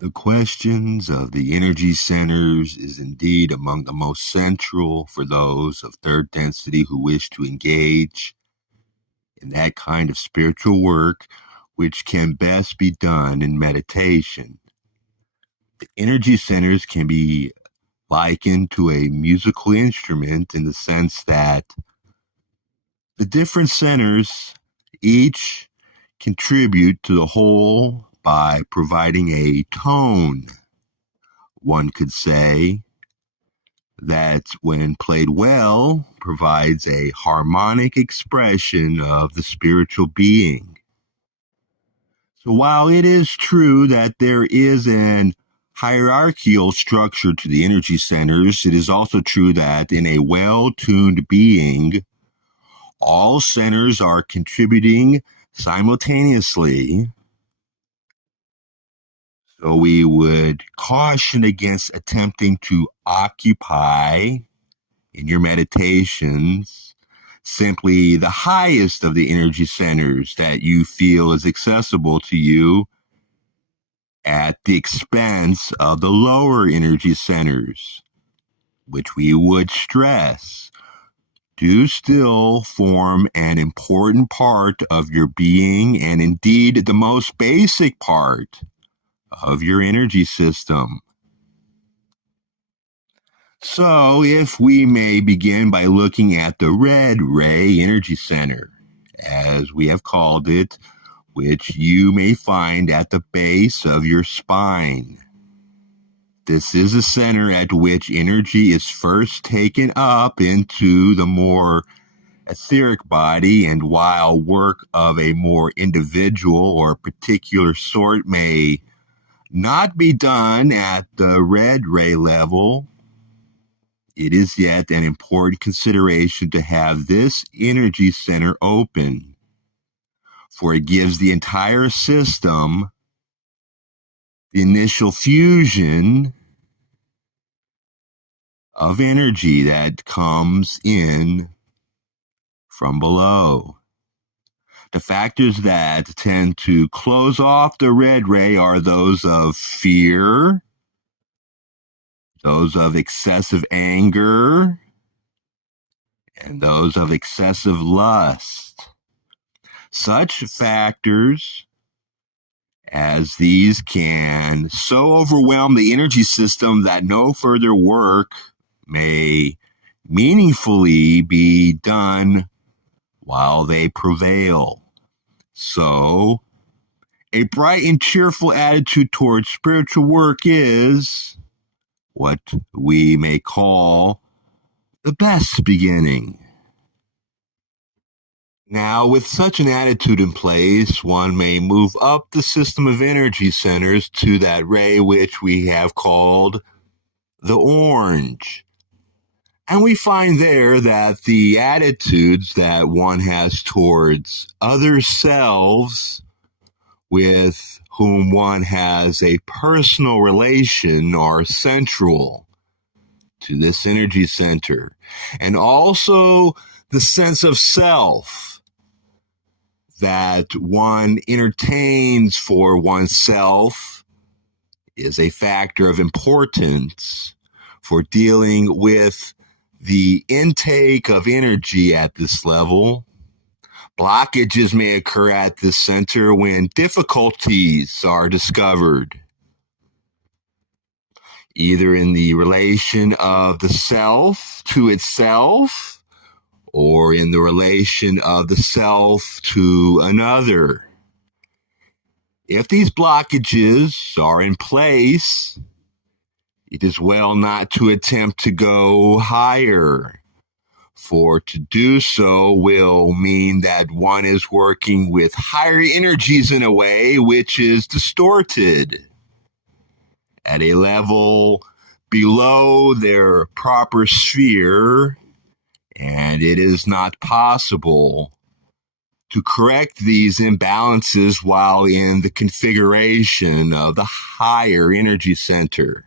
The questions of the energy centers is indeed among the most central for those of third density who wish to engage in that kind of spiritual work which can best be done in meditation. The energy centers can be likened to a musical instrument in the sense that the different centers each contribute to the whole by providing a tone. One could say that when played well, provides a harmonic expression of the spiritual being. So while it is true that there is an hierarchical structure to the energy centers, it is also true that in a well-tuned being, all centers are contributing simultaneously. So we would caution against attempting to occupy in your meditations simply the highest of the energy centers that you feel is accessible to you at the expense of the lower energy centers, which we would stress do still form an important part of your being and indeed the most basic part of your energy system. So if we may begin by looking at the red ray energy center, as we have called it, which you may find at the base of your spine. This is a center at which energy is first taken up into the more etheric body, and while work of a more individual or particular sort may not be done at the red ray level, it is yet an important consideration to have this energy center open, for it gives the entire system the initial fusion of energy that comes in from below. The factors that tend to close off the red ray are those of fear, those of excessive anger, and those of excessive lust. Such factors as these can so overwhelm the energy system that no further work may meaningfully be done while they prevail. So, a bright and cheerful attitude towards spiritual work is what we may call the best beginning. Now, with such an attitude in place, one may move up the system of energy centers to that ray which we have called the orange. And we find there that the attitudes that one has towards other selves with whom one has a personal relation are central to this energy center. And also the sense of self that one entertains for oneself is a factor of importance for dealing with the intake of energy at this level. Blockages may occur at this center when difficulties are discovered, either in the relation of the self to itself or in the relation of the self to another. If these blockages are in place, it is well not to attempt to go higher, for to do so will mean that one is working with higher energies in a way which is distorted at a level below their proper sphere, and it is not possible to correct these imbalances while in the configuration of the higher energy center.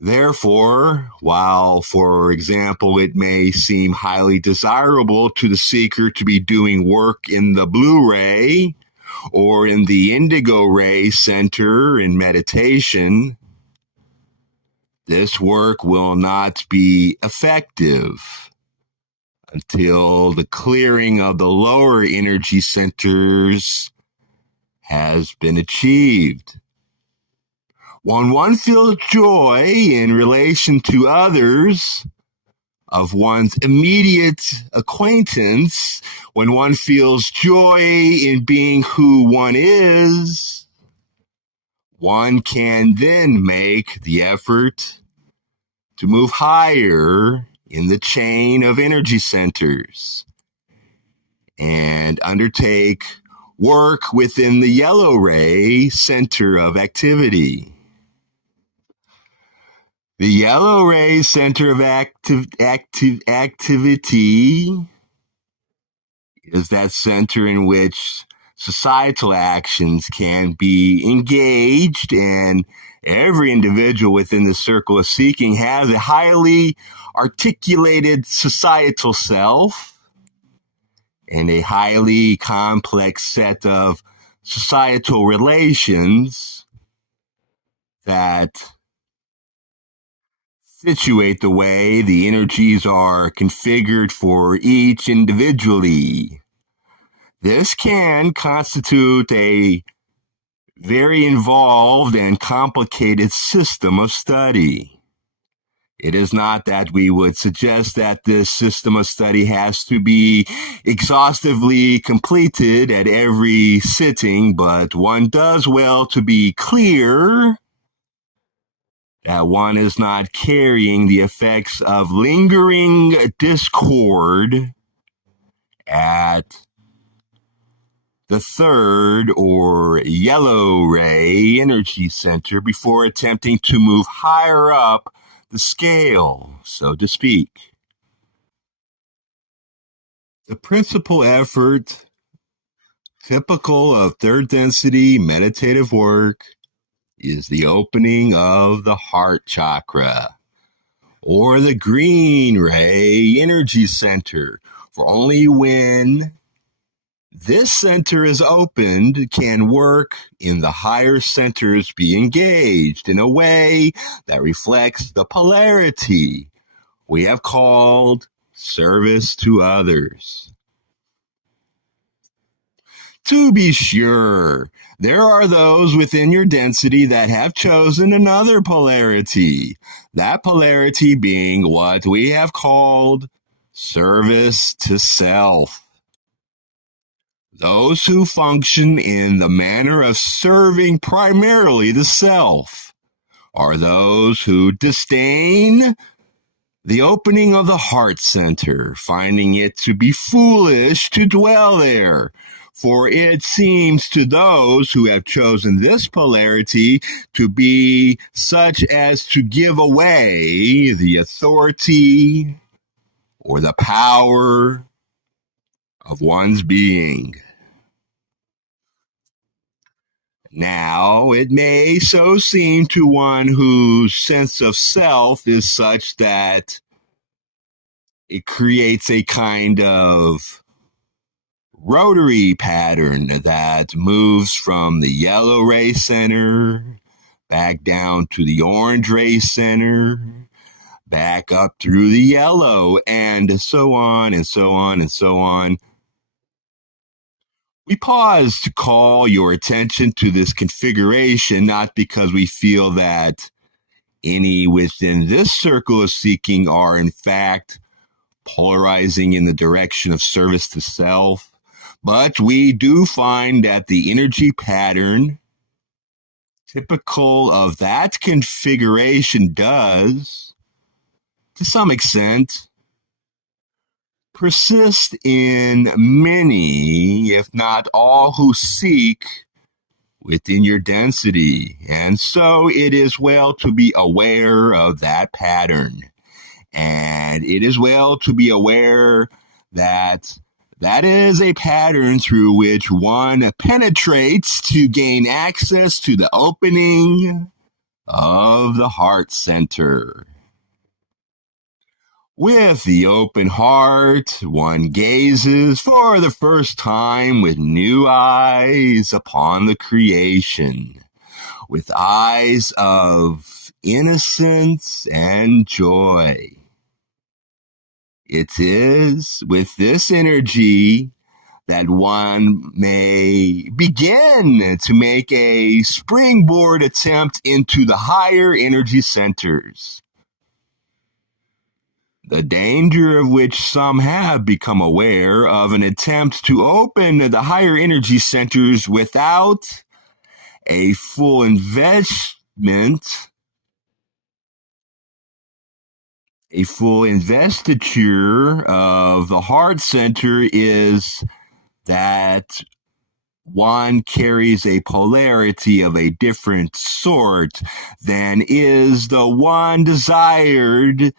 Therefore, while, for example, it may seem highly desirable to the seeker to be doing work in the blue ray, or in the indigo ray center in meditation, this work will not be effective until the clearing of the lower energy centers has been achieved. When one feels joy in relation to others, of one's immediate acquaintance, when one feels joy in being who one is, one can then make the effort to move higher in the chain of energy centers and undertake work within the yellow ray center of activity. The yellow ray center of activity is that center in which societal actions can be engaged, and every individual within the circle of seeking has a highly articulated societal self and a highly complex set of societal relations that situate the way the energies are configured for each individually. This can constitute a very involved and complicated system of study. It is not that we would suggest that this system of study has to be exhaustively completed at every sitting, but one does well to be clear that one is not carrying the effects of lingering discord at the third or yellow ray energy center before attempting to move higher up the scale, so to speak. The principal effort, typical of third density meditative work, is the opening of the heart chakra, or the green ray energy center, for only when this center is opened can work in the higher centers be engaged in a way that reflects the polarity we have called service to others. To be sure, there are those within your density that have chosen another polarity, that polarity being what we have called service to self. Those who function in the manner of serving primarily the self are those who disdain the opening of the heart center, finding it to be foolish to dwell there. For it seems to those who have chosen this polarity to be such as to give away the authority or the power of one's being. Now, it may so seem to one whose sense of self is such that it creates a kind of rotary pattern that moves from the yellow ray center back down to the orange ray center, back up through the yellow, and so on and so on and so on. We pause to call your attention to this configuration, not because we feel that any within this circle of seeking are in fact polarizing in the direction of service to self, but we do find that the energy pattern typical of that configuration does, to some extent, persist in many, if not all, who seek within your density. And so it is well to be aware of that pattern. And it is well to be aware that that is a pattern through which one penetrates to gain access to the opening of the heart center. With the open heart, one gazes for the first time with new eyes upon the creation, with eyes of innocence and joy. It is with this energy that one may begin to make a springboard attempt into the higher energy centers, the danger of which some have become aware of an attempt to open the higher energy centers without a full investment, a full investiture of the heart center is that one carries a polarity of a different sort than is the one desired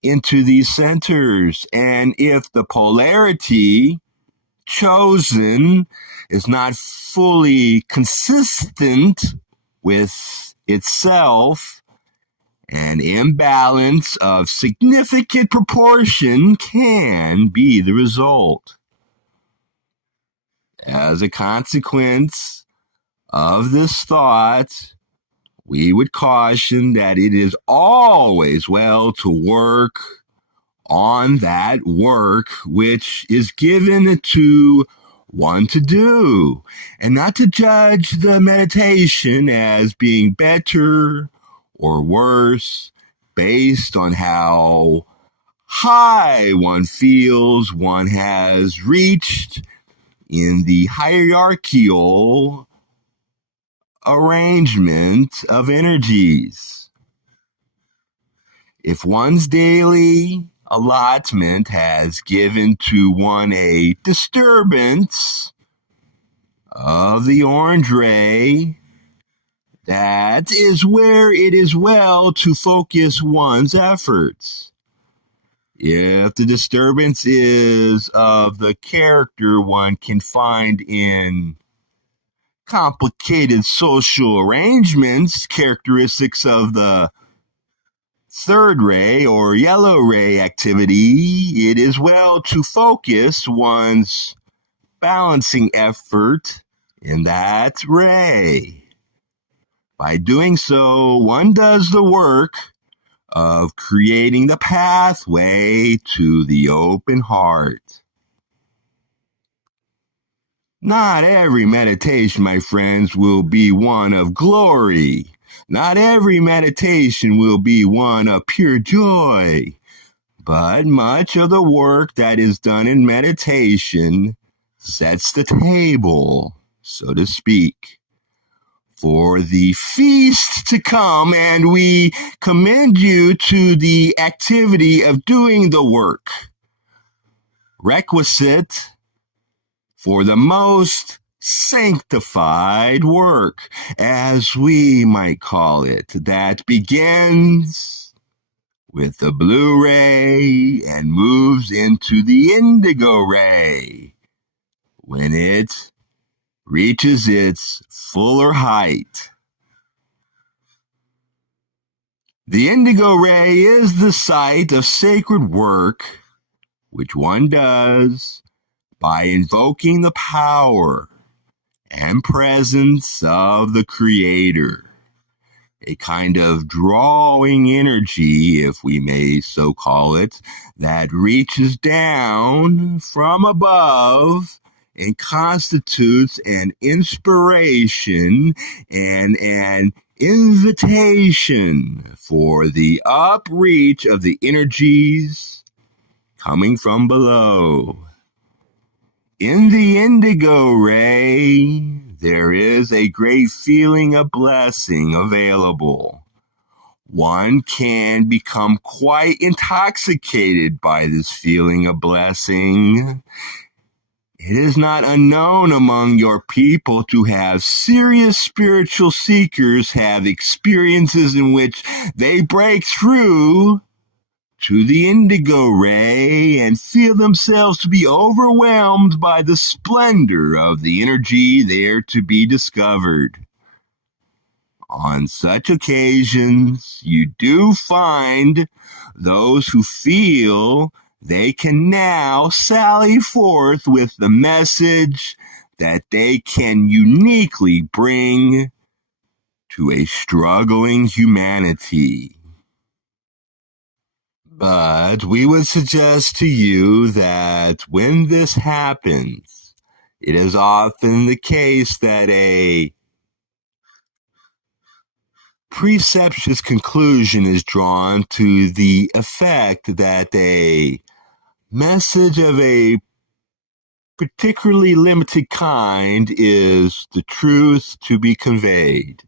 into these centers. And if the polarity chosen is not fully consistent with itself, an imbalance of significant proportion can be the result. As a consequence of this thought, we would caution that it is always well to work on that work which is given to one to do, and not to judge the meditation as being better or worse based on how high one feels one has reached in the hierarchical arrangement of energies. If one's daily allotment has given to one a disturbance of the orange ray, that is where it is well to focus one's efforts. If the disturbance is of the character one can find in complicated social arrangements, characteristics of the third ray or yellow ray activity, it is well to focus one's balancing effort in that ray. By doing so, one does the work of creating the pathway to the open heart. Not every meditation, my friends, will be one of glory. Not every meditation will be one of pure joy. But much of the work that is done in meditation sets the table, so to speak, for the feast to come, and we commend you to the activity of doing the work requisite for the most sanctified work, as we might call it, that begins with the blue ray and moves into the indigo ray when it reaches its fuller height. The indigo ray is the site of sacred work which one does by invoking the power and presence of the Creator, a kind of drawing energy, if we may so call it, that reaches down from above and constitutes an inspiration and an invitation for the upreach of the energies coming from below. In the indigo ray, there is a great feeling of blessing available. One can become quite intoxicated by this feeling of blessing. It is not unknown among your people to have serious spiritual seekers have experiences in which they break through to the indigo ray and feel themselves to be overwhelmed by the splendor of the energy there to be discovered. On such occasions, you do find those who feel they can now sally forth with the message that they can uniquely bring to a struggling humanity. But we would suggest to you that when this happens, it is often the case that a preceptious conclusion is drawn to the effect that a message of a particularly limited kind is the truth to be conveyed.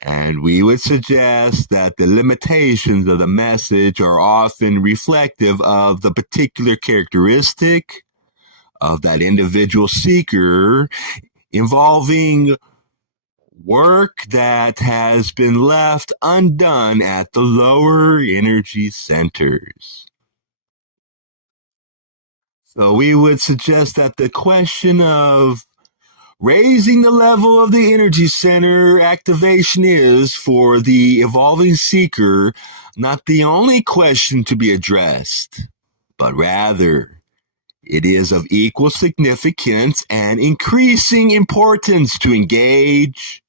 And we would suggest that the limitations of the message are often reflective of the particular characteristic of that individual seeker, involving work that has been left undone at the lower energy centers. So we would suggest that the question of raising the level of the energy center activation is, for the evolving seeker, not the only question to be addressed, but rather it is of equal significance and increasing importance to engage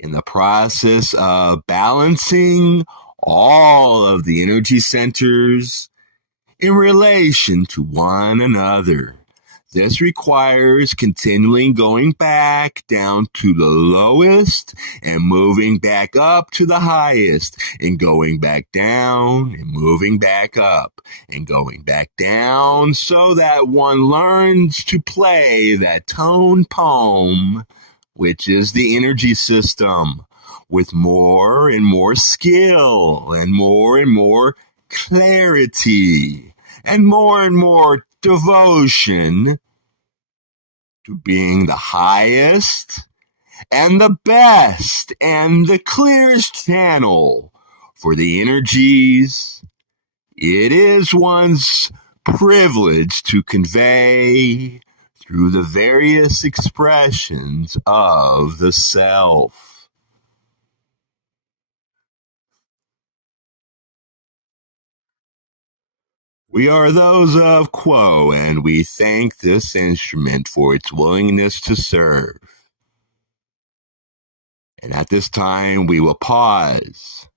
in the process of balancing all of the energy centers in relation to one another. This requires continually going back down to the lowest and moving back up to the highest, and going back down and moving back up and going back down, so that one learns to play that tone poem, which is the energy system, with more and more skill and more clarity and more devotion to being the highest and the best and the clearest channel for the energies it is one's privilege to convey through the various expressions of the self. We are those of Quo, and we thank this instrument for its willingness to serve. And at this time, we will pause